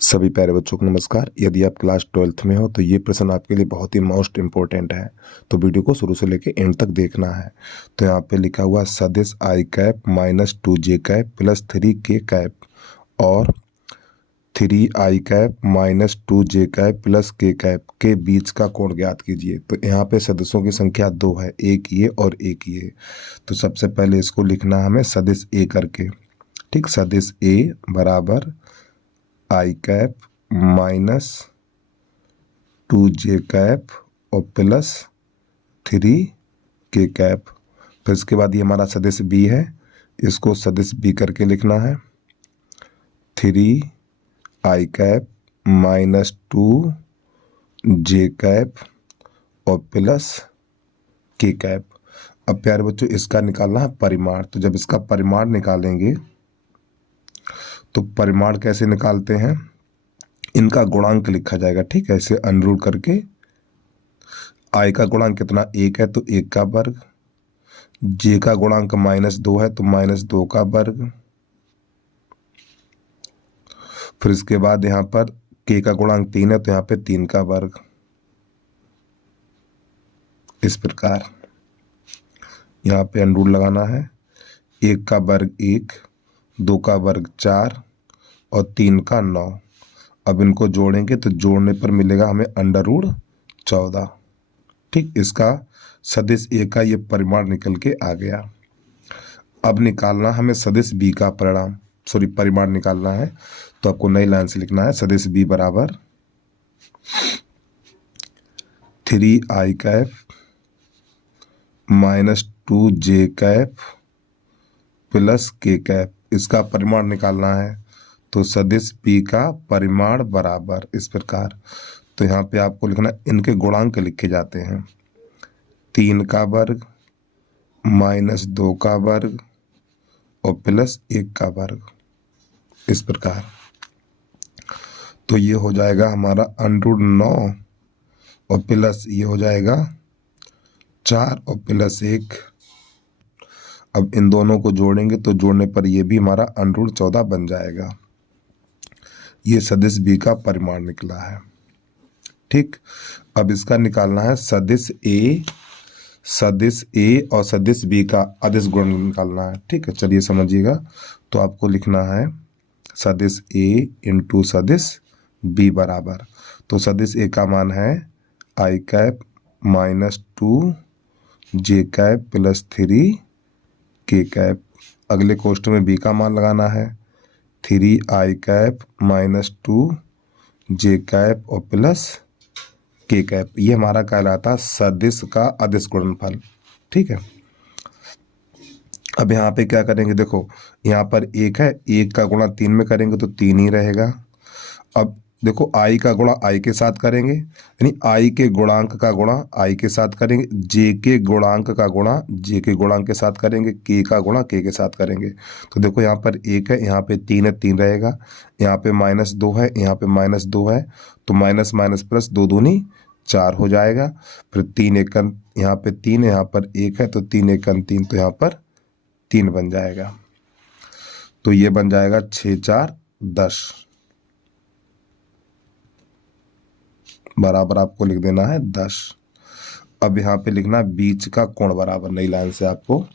सभी प्यारे बच्चों को नमस्कार। यदि आप क्लास 12th में हो तो ये प्रश्न आपके लिए बहुत ही मोस्ट इम्पोर्टेंट है, तो वीडियो को शुरू से लेकर एंड तक देखना है। तो यहाँ पे लिखा हुआ सदिश I cap minus 2j cap plus 3k cap और 3i cap minus 2j cap plus k cap के बीच का कोण ज्ञात कीजिए। तो यहाँ पे सदिशों की संख्या 2 है, एक ये और एक ये। तो सबसे पहले इसको लिखना है हमें सदिश ए करके। ठीक, सदिश ए बराबर आई कैप माइनस 2j कैप और प्लस 3k कैप। फिर इसके बाद ये हमारा सदिश बी है, इसको सदिश बी करके लिखना है 3i cap minus 2j cap और प्लस k कैप। अब प्यारे बच्चों इसका निकालना है परिमाण। तो जब इसका परिमाण निकालेंगे तो परिमाण कैसे निकालते हैं, इनका गुणांक लिखा जाएगा। ठीक है, ऐसे अनरूल करके आई का गुणांक कितना, एक है तो एक का वर्ग, जे का गुणांक -2 है तो -2 का वर्ग, फिर इसके बाद यहाँ पर के का गुणांक 3 है तो यहाँ पे 3 का वर्ग। इस प्रकार यहाँ पे अनरूल लगाना है, 1 का वर्ग 1, 2 का वर्ग 4 और 3 का 9। अब इनको जोड़ेंगे तो जोड़ने पर मिलेगा हमें √14। ठीक, इसका सदिश ए का ये परिमाण निकल के आ गया। अब निकालना हमें सदिश बी का परिमाण निकालना है। तो आपको नई लाइन से लिखना है सदिश बी बराबर 3i cap minus 2j cap plus k cap. इसका परिमाण निकालना है, तो सदिश p का परिमाण बराबर इस प्रकार। तो यहाँ पे आपको लिखना, इनके गुणांक लिखे जाते हैं 3 का वर्ग -2 का वर्ग और प्लस 1 का वर्ग। इस प्रकार तो ये हो जाएगा हमारा √9 और प्लस ये हो जाएगा 4 और प्लस 1। अब इन दोनों को जोड़ेंगे तो जोड़ने पर ये भी हमारा √14 बन जाएगा। ये सदिश बी का परिमाण निकला है। ठीक, अब इसका निकालना है सदिश ए और सदिश बी का अदिश गुण निकालना है। ठीक है, चलिए समझिएगा। तो आपको लिखना है सदिश ए इंटू सदिश बी बराबर, तो सदिश ए का मान है I cap minus 2j cap plus 3k cap. अगले कोष्ठ में बी का मान लगाना है 3i cap minus 2j cap और प्लस k कैप। ये हमारा कहलाता सदिश का अदिश गुणनफल। ठीक है, अब यहाँ पे क्या करेंगे, देखो यहाँ पर 1 है, 1 का गुणा 3 में करेंगे तो 3 ही रहेगा। अब देखो आई का गुणा आई के साथ करेंगे, यानी आई के गुणांक का गुणा आई के साथ करेंगे, जे के गुणांक का गुणा जे के गुणांक के साथ करेंगे, के का गुणा के के साथ करेंगे। तो देखो यहाँ पर 1 है, यहाँ पे 3 है, 3 रहेगा, यहाँ पे -2 है, यहाँ पे -2 है, तो माइनस माइनस प्लस 2 दूनी 4 हो जाएगा। फिर 3 एकम, यहाँ पे 3 है, यहाँ पर 1 है तो 3 एकम 3, तो यहाँ पर 3 बन जाएगा। तो ये बन जाएगा 6 4 10 बराबर आपको लिख देना है 10। अब यहाँ पे लिखना बीच का कोण बराबर, नई लाइन से आपको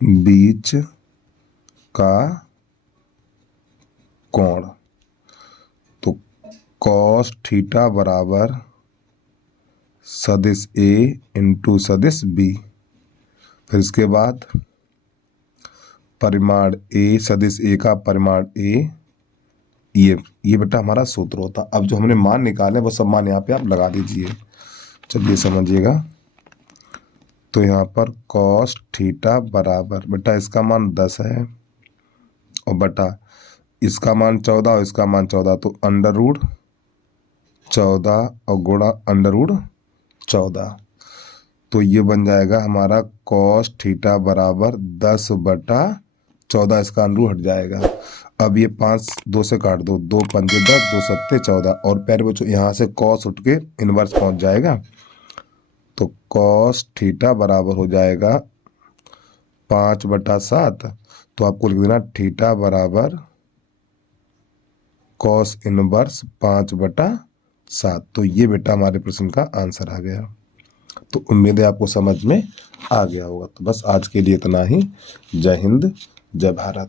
बीच का कोण, तो cos थीटा बराबर सदिश ए इंटू सदिश बी। फिर इसके बाद परिमाण ए, सदिश ए का परिमाण ए, ये बेटा हमारा सूत्र होता। अब जो हमने मान निकाले वो सब मान यहाँ पे आप लगा दीजिए। चलिए समझिएगा। तो यहाँ पर cos थीटा बराबर, बेटा इसका मान 10 है और बटा इसका मान 14 और इसका मान 14, तो √14 और गुणा √14। तो ये बन जाएगा हमारा cos थीटा बराबर 10/14। इसका √ हट जाएगा। अब ये 5 2 से काट दो, 2 पंजे 10, 2 सत्ते 14, और प्यारे बच्चों यहाँ से cos उठ के इनवर्स पहुँच जाएगा। तो cos थीटा बराबर हो जाएगा 5/7, तो आपको लिख देना थीटा बराबर कॉस इनवर्स 5/7। तो ये बेटा हमारे प्रश्न का आंसर आ गया। तो उम्मीद है आपको समझ में आ गया होगा। तो बस आज के लिए इतना ही। जय हिंद, जय भारत।